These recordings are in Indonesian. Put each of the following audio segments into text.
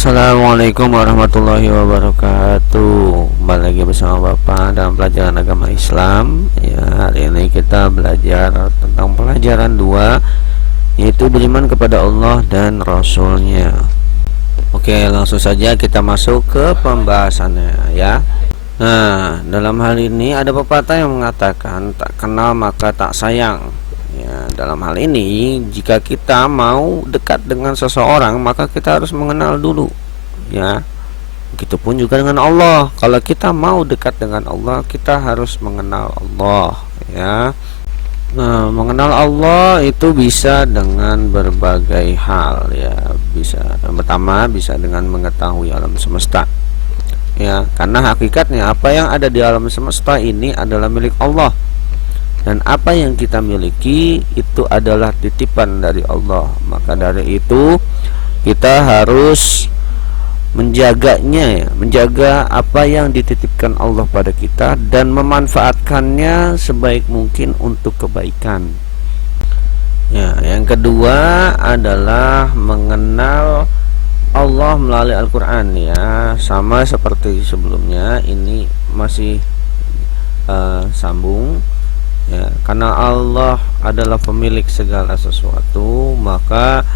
Assalamualaikum warahmatullahi wabarakatuh. Kembali lagi bersama Bapak dalam pelajaran agama Islam. Ya, hari ini kita belajar tentang pelajaran 2, yaitu beriman kepada Allah dan Rasulnya. Oke, langsung saja kita masuk ke pembahasannya ya. Nah, dalam hal ini ada pepatah yang mengatakan tak kenal maka tak sayang. Ya, dalam hal ini jika kita mau dekat dengan seseorang maka kita harus mengenal dulu ya. Begitupun juga dengan Allah. Kalau kita mau dekat dengan Allah, kita harus mengenal Allah ya. Nah, mengenal Allah itu bisa dengan berbagai hal ya. Yang pertama bisa dengan mengetahui alam semesta ya, karena hakikatnya apa yang ada di alam semesta ini adalah milik Allah. Dan apa yang kita miliki itu adalah titipan dari Allah. Maka dari itu kita harus menjaganya ya, menjaga apa yang dititipkan Allah pada kita dan memanfaatkannya sebaik mungkin untuk kebaikan. Ya, yang kedua adalah mengenal Allah melalui Al-Qur'an ya. Sama seperti sebelumnya, ini masih sambung. Ya, karena Allah adalah pemilik segala sesuatu, maka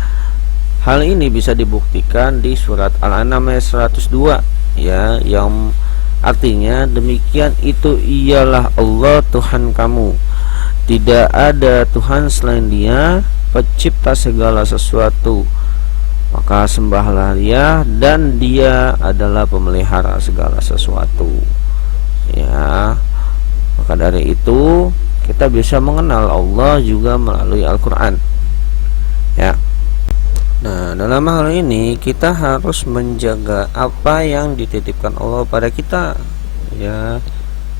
hal ini bisa dibuktikan di surat Al-An'am ayat 102 ya, yang artinya demikian itu ialah Allah Tuhan kamu, tidak ada Tuhan selain Dia, pencipta segala sesuatu, maka sembahlah Dia dan Dia adalah pemelihara segala sesuatu ya. Maka dari itu kita bisa mengenal Allah juga melalui Al-Quran ya. Nah, dalam hal ini kita harus menjaga apa yang dititipkan Allah pada kita ya.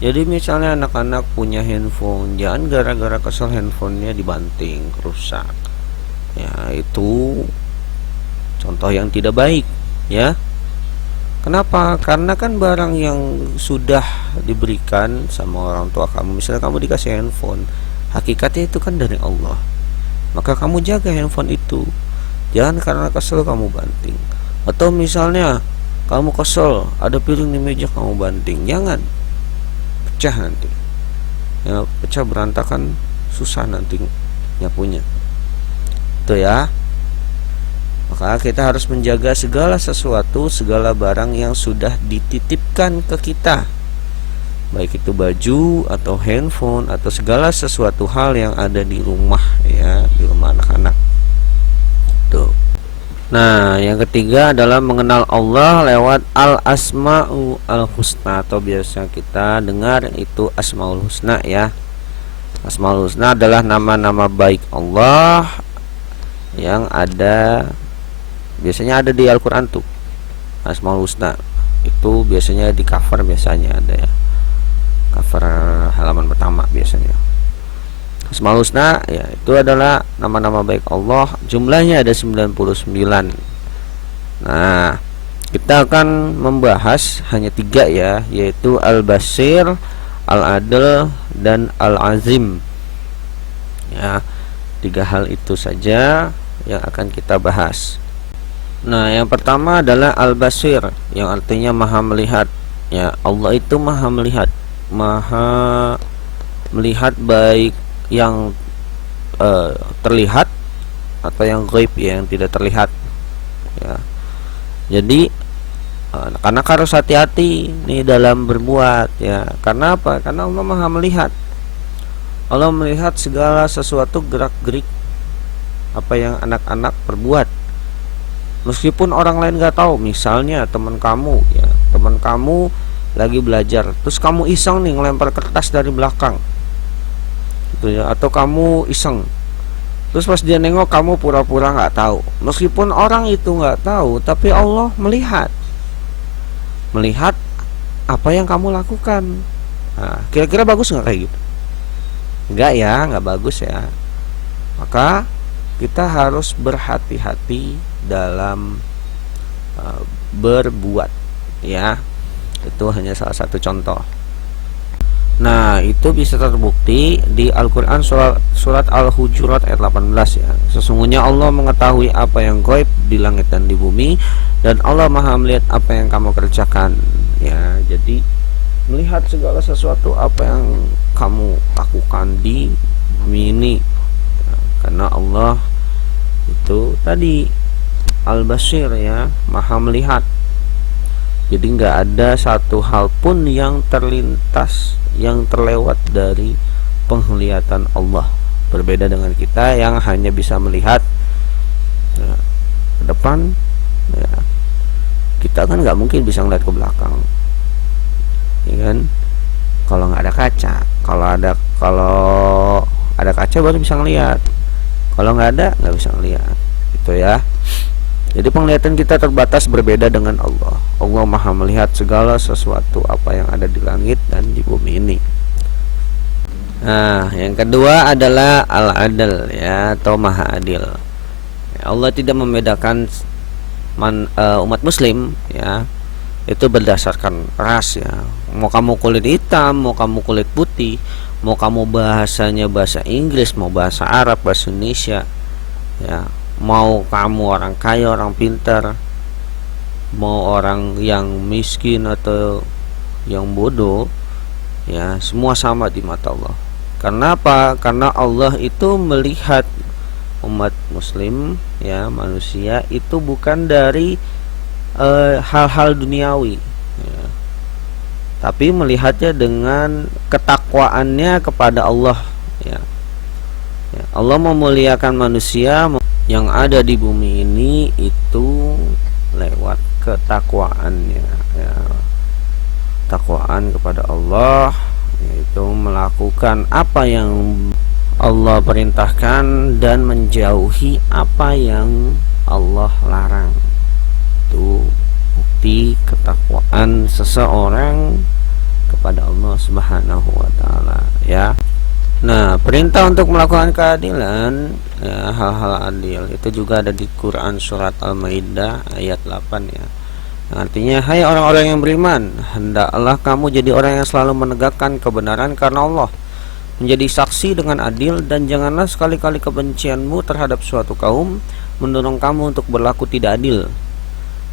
Jadi misalnya anak-anak punya handphone, jangan gara-gara kesel handphonenya dibanting, rusak ya. Itu contoh yang tidak baik ya. Kenapa? Karena kan barang yang sudah diberikan sama orang tua kamu, misalnya kamu dikasih handphone, hakikatnya itu kan dari Allah. Maka kamu jaga handphone itu. Jangan karena kesel kamu banting. Atau misalnya kamu kesel, ada piring di meja kamu banting, jangan. Pecah nanti. Ya, pecah berantakan, susah nanti nyapunya. Itu ya. Maka kita harus menjaga segala sesuatu, segala barang yang sudah dititipkan ke kita, baik itu baju atau handphone atau segala sesuatu hal yang ada di rumah ya, di rumah anak-anak. Tuh. Nah, yang ketiga adalah mengenal Allah lewat al-asma'ul husna, atau biasa kita dengar itu asmaul husna ya. Asmaul husna adalah nama-nama baik Allah yang biasanya ada di Al-Quran tuh. Asmaul Husna itu biasanya di cover, biasanya ada ya, cover halaman pertama biasanya. Asmaul Husna ya, itu adalah nama-nama baik Allah, jumlahnya ada 99. Nah, kita akan membahas hanya 3 ya, yaitu Al-Basir, Al-Adil, dan Al-Azim ya. 3 hal itu saja yang akan kita bahas. Nah, yang pertama adalah Al-Basir, yang artinya maha melihat ya. Allah itu maha melihat baik yang terlihat atau yang gaib ya, yang tidak terlihat ya. Jadi anak-anak harus hati-hati nih dalam berbuat ya. Karena apa? Karena Allah maha melihat. Allah melihat segala sesuatu gerak-gerik apa yang anak-anak perbuat. Meskipun orang lain gak tahu, misalnya teman kamu ya, teman kamu lagi belajar, terus kamu iseng nih ngelempar kertas dari belakang, gitu ya, atau kamu iseng, terus pas dia nengok kamu pura-pura nggak tahu. Meskipun orang itu nggak tahu, tapi Allah melihat apa yang kamu lakukan. Nah, kira-kira bagus nggak kayak gitu? Enggak ya, nggak bagus ya. Maka kita harus berhati-hati dalam berbuat ya. Itu hanya salah satu contoh. Nah, itu bisa terbukti di Al-Quran surat Al-Hujurat ayat 18 ya. Sesungguhnya Allah mengetahui apa yang gaib di langit dan di bumi, dan Allah Maha melihat apa yang kamu kerjakan. Ya, jadi melihat segala sesuatu apa yang kamu lakukan di bumi ini. Ya, karena Allah itu tadi Al-Basir, ya, Maha melihat. Jadi nggak ada satu hal pun yang terlintas, yang terlewat dari penglihatan Allah. Berbeda dengan kita yang hanya bisa melihat, ya, ke depan, ya. Kita kan nggak mungkin bisa ngeliat ke belakang, ya kan? Kalau nggak ada kaca, kalau ada kaca baru bisa ngeliat. Kalau nggak ada, nggak bisa ngeliat. Itu ya. Jadi penglihatan kita terbatas, berbeda dengan Allah. Allah Maha melihat segala sesuatu apa yang ada di langit dan di bumi ini. Nah, yang kedua adalah Al-Adl, ya, atau Maha Adil. Allah tidak membedakan umat muslim, ya, itu berdasarkan ras, ya. Mau kamu kulit hitam, mau kamu kulit putih, mau kamu bahasanya bahasa Inggris, mau bahasa Arab, bahasa Indonesia, ya, mau kamu orang kaya, orang pintar, mau orang yang miskin atau yang bodoh, ya, semua sama di mata Allah. Karena apa? Karena Allah itu melihat umat muslim, ya, manusia itu bukan dari hal-hal duniawi, ya, tapi melihatnya dengan ketakwaannya kepada Allah, ya. Ya, Allah memuliakan manusia yang ada di bumi ini itu lewat ketakwaannya, ya. Takwaan kepada Allah, yaitu melakukan apa yang Allah perintahkan dan menjauhi apa yang Allah larang. Itu bukti ketakwaan seseorang kepada Allah Subhanahu wa taala, ya. Nah, perintah untuk melakukan keadilan, ya, hal-hal adil itu juga ada di Quran surat Al-Maidah ayat 8, ya. Artinya, hai orang-orang yang beriman, hendaklah kamu jadi orang yang selalu menegakkan kebenaran karena Allah, menjadi saksi dengan adil, dan janganlah sekali-kali kebencianmu terhadap suatu kaum mendorong kamu untuk berlaku tidak adil.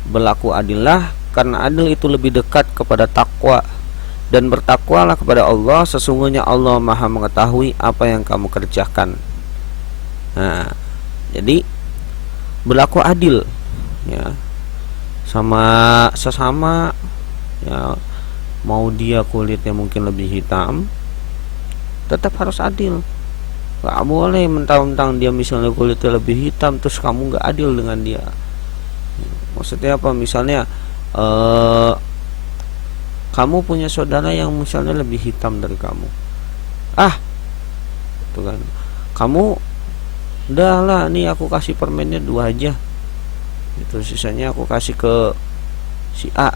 Berlaku adillah, karena adil itu lebih dekat kepada takwa, dan bertakwalah kepada Allah, sesungguhnya Allah Maha mengetahui apa yang kamu kerjakan. Nah, jadi berlaku adil, ya, sama sesama, ya. Mau dia kulitnya mungkin lebih hitam, tetap harus adil. Gak boleh mentang-mentang dia misalnya kulitnya lebih hitam terus kamu gak adil dengan dia. Maksudnya apa? Misalnya kamu punya saudara yang misalnya lebih hitam dari kamu, itu kan, kamu udahlah, nih aku kasih permennya 2 aja, itu sisanya aku kasih ke si A,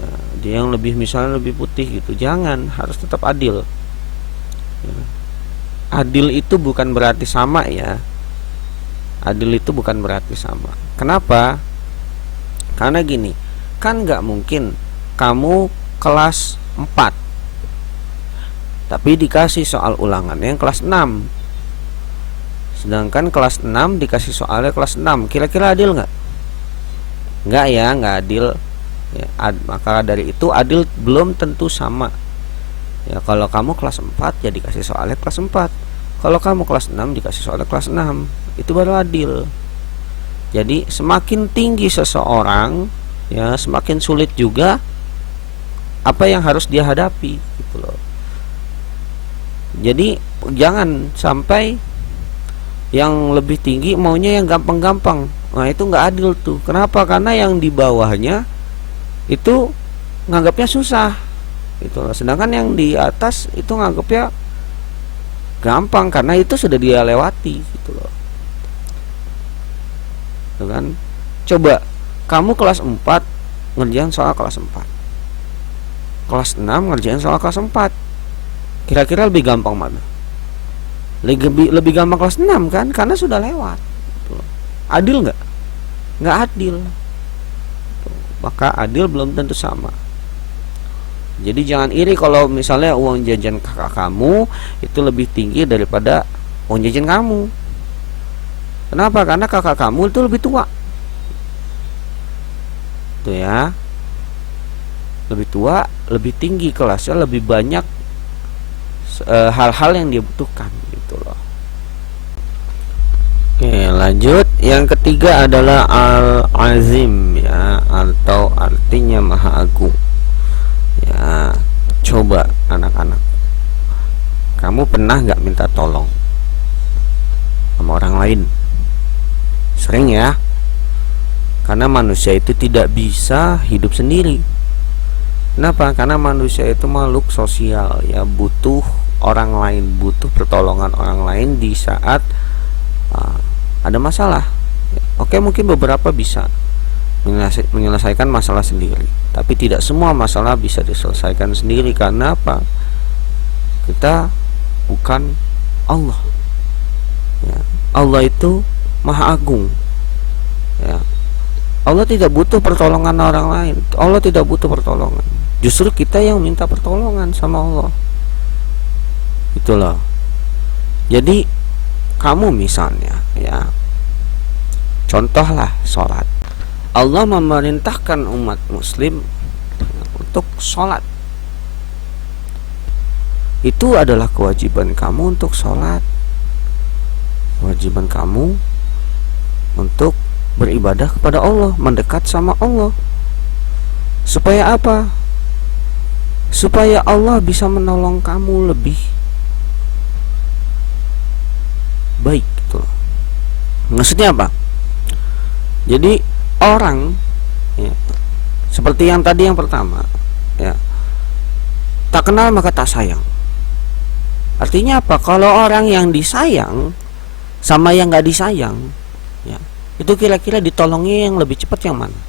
ya, dia yang lebih misalnya lebih putih gitu. Jangan, harus tetap adil, ya. Adil itu bukan berarti sama, ya. Adil itu bukan berarti sama. Kenapa? Karena gini, kan nggak mungkin kamu kelas 4 tapi dikasih soal ulangan yang kelas 6, sedangkan kelas 6 dikasih soalnya kelas 6. Kira-kira adil nggak? Nggak, ya, nggak adil, ya. Maka dari itu adil belum tentu sama, ya. Kalau kamu kelas 4 ya dikasih soalnya kelas 4, kalau kamu kelas 6 dikasih soalnya kelas 6, itu baru adil. Jadi semakin tinggi seseorang, ya, semakin sulit juga apa yang harus dia hadapi, gitu loh. Jadi jangan sampai yang lebih tinggi maunya yang gampang-gampang. Nah, itu nggak adil tuh. Kenapa? Karena yang di bawahnya itu nganggapnya susah, gitu loh. Sedangkan yang di atas itu nganggapnya gampang karena itu sudah dia lewati, gitu loh. Tuh kan? Coba kamu kelas 4 ngerjain soal kelas 4, kelas 6 ngerjain soal kelas 4, kira-kira lebih gampang mana? Lebih gampang kelas 6 kan, karena sudah lewat. Adil nggak? Nggak adil. Maka adil belum tentu sama. Jadi jangan iri kalau misalnya uang jajan kakak kamu itu lebih tinggi daripada uang jajan kamu. Kenapa? Karena kakak kamu itu lebih tua. tuh ya, lebih tua, lebih tinggi kelasnya, lebih banyak hal-hal yang dia butuhkan gitu loh. Oke, lanjut. Yang ketiga adalah al-azim ya, atau artinya maha agung. Ya, coba anak-anak, kamu pernah nggak minta tolong sama orang lain? Sering ya, karena manusia itu tidak bisa hidup sendiri. Kenapa? Karena manusia itu makhluk sosial ya, butuh orang lain, butuh pertolongan orang lain di saat ada masalah. Oke, mungkin beberapa bisa menyelesaikan masalah sendiri, tapi tidak semua masalah bisa diselesaikan sendiri. Karena apa? Kita bukan Allah ya. Allah itu maha agung ya. Allah tidak butuh pertolongan orang lain. Allah tidak butuh pertolongan. Justru kita yang minta pertolongan sama Allah. Itulah. Jadi kamu misalnya ya, contohlah sholat. Allah memerintahkan umat muslim untuk sholat. Itu adalah kewajiban kamu untuk sholat. Kewajiban kamu untuk beribadah kepada Allah, mendekat sama Allah. Supaya apa? Supaya Allah bisa menolong kamu lebih baik gitu. Maksudnya apa? Jadi orang ya, seperti yang tadi yang pertama ya, tak kenal maka tak sayang. Artinya apa? Kalau orang yang disayang sama yang gak disayang ya, itu kira-kira ditolongnya yang lebih cepat yang mana?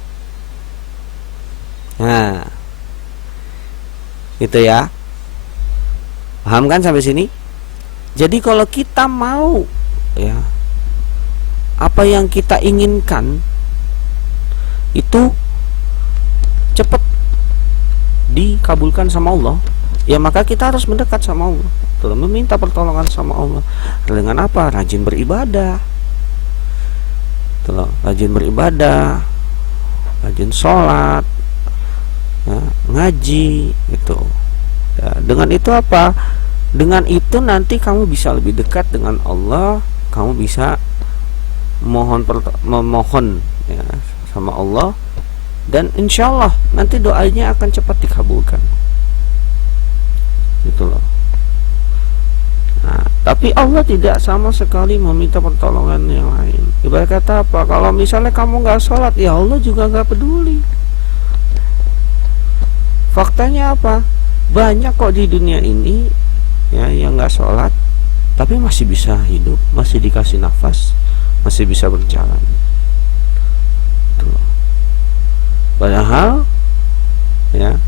Nah, gitu ya. Paham kan sampai sini? Jadi kalau kita mau ya, apa yang kita inginkan itu cepat dikabulkan sama Allah, ya maka kita harus mendekat sama Allah, terus meminta pertolongan sama Allah. Dengan apa? Rajin beribadah. Rajin beribadah, rajin sholat ya, ngaji gitu ya. Dengan itu apa? Dengan itu nanti kamu bisa lebih dekat dengan Allah. Kamu bisa memohon ya, sama Allah, dan insya Allah nanti doanya akan cepat dikabulkan gitu loh. Nah, tapi Allah tidak sama sekali meminta pertolongan yang lain. Ibarat kata apa? Kalau misalnya kamu nggak sholat, ya Allah juga nggak peduli. Faktanya apa? Banyak kok di dunia ini ya yang nggak sholat, tapi masih bisa hidup, masih dikasih nafas, masih bisa berjalan. Tuh. Padahal ya,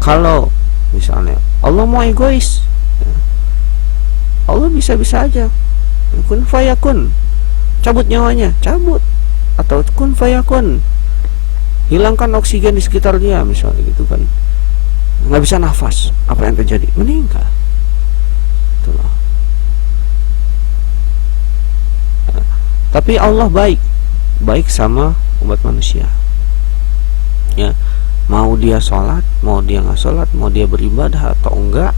kalau misalnya Allah mau egois ya, Allah bisa-bisa aja kun fayakun, cabut nyawanya, cabut. Atau kun fayakun, hilangkan oksigen di sekitar dia misalnya gitu kan, nggak bisa nafas. Apa yang terjadi? Meninggal. Itulah. Tapi Allah baik sama umat manusia ya. Mau dia sholat, mau dia nggak sholat, mau dia beribadah atau enggak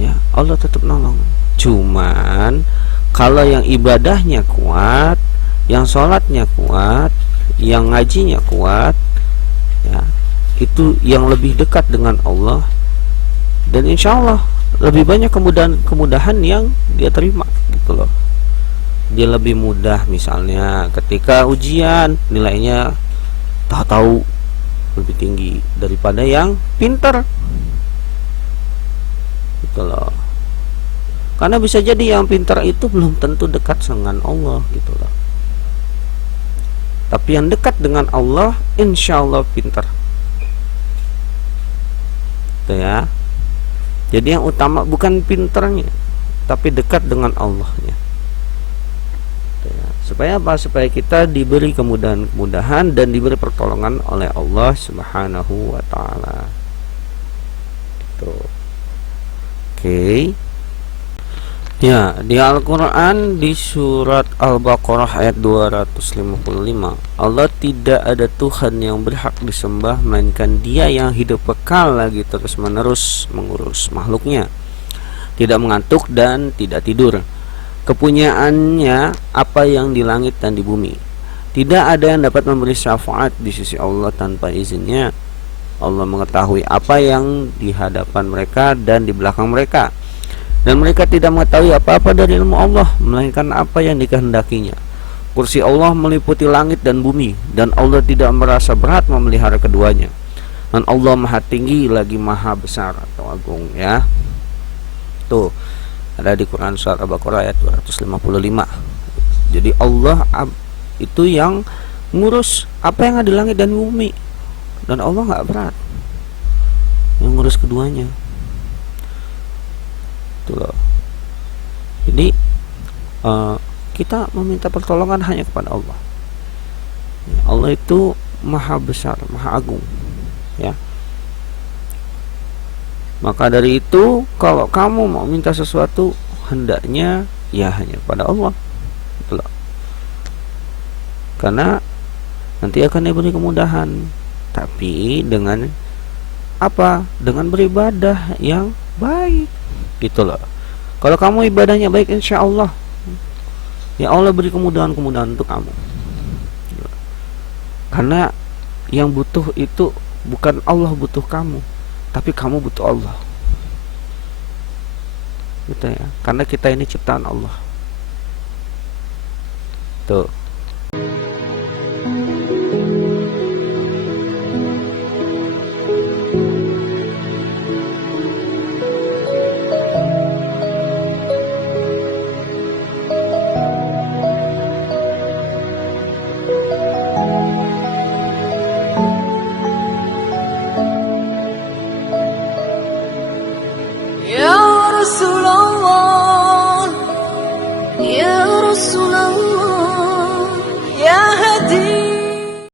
ya, Allah tetap nolong. Cuman kalau yang ibadahnya kuat, yang sholatnya kuat, yang ngajinya kuat ya, itu yang lebih dekat dengan Allah, dan insya Allah lebih banyak kemudahan yang dia terima gitu loh. Dia lebih mudah misalnya ketika ujian nilainya tahu lebih tinggi daripada yang pintar gitu loh. Karena bisa jadi yang pintar itu belum tentu dekat dengan Allah gitu loh. Tapi yang dekat dengan Allah insya Allah pintar gitu ya. Jadi yang utama bukan pintarnya, tapi dekat dengan Allahnya. Supaya apa? Supaya kita diberi kemudahan-kemudahan dan diberi pertolongan oleh Allah Subhanahu wa taala. Oke. Ya, di Al-Quran di surat Al-Baqarah ayat 255, Allah tidak ada Tuhan yang berhak disembah melainkan Dia yang hidup kekal lagi terus menerus mengurus makhluknya, tidak mengantuk dan tidak tidur. Kepunyaannya apa yang di langit dan di bumi. Tidak ada yang dapat memberi syafaat di sisi Allah tanpa izinnya. Allah mengetahui apa yang di hadapan mereka dan di belakang mereka, dan mereka tidak mengetahui apa-apa dari ilmu Allah melainkan apa yang dikehendakinya. Kursi Allah meliputi langit dan bumi, dan Allah tidak merasa berat memelihara keduanya. Dan Allah maha tinggi lagi maha besar atau agung, ya. Tuh, ada di Quran surat Al-Baqarah ayat 255. Jadi Allah itu yang ngurus apa yang ada di langit dan bumi, dan Allah nggak berat yang ngurus keduanya. Itu loh. Jadi kita meminta pertolongan hanya kepada Allah. Allah itu maha besar, maha agung, ya. Maka dari itu kalau kamu mau minta sesuatu, hendaknya ya hanya kepada Allah. Gitu loh. Karena nanti akan diberi kemudahan, tapi dengan apa? Dengan beribadah yang baik, gitu loh. Kalau kamu ibadahnya baik, insya Allah ya Allah beri kemudahan-kemudahan untuk kamu. Karena yang butuh itu bukan Allah butuh kamu, tapi kamu butuh Allah, gitu ya. Karena kita ini ciptaan Allah. Tuh.